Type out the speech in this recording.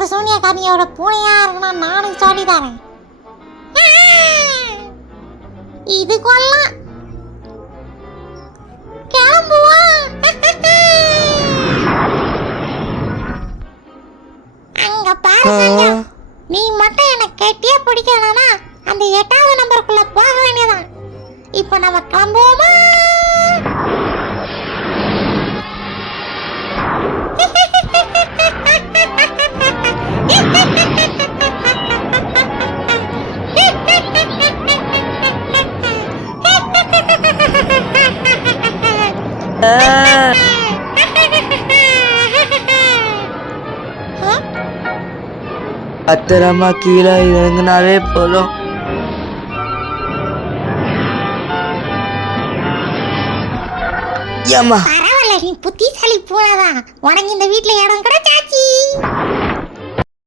ஒரு சூனியக்காரியோட பூனையா இருக்கணும் நானும் சொல்லி தரேன். இது கொல்லாம் கிளம்புவா. அங்க பாரு, நீ மட்டும் எனக்கு கெட்டியா பிடிக்கலனா அந்த 8வது நம்பருக்குள்ள போக வேண்டியதான். இப்ப நம்ம கிளம்புவோமா? பத்திரமா கீழே இறங்கினாலே போதும். பரவாயில்ல, நீ புத்திசாலி போனதான். உனக்கு இந்த வீட்டுல இடம் கூட சாச்சி.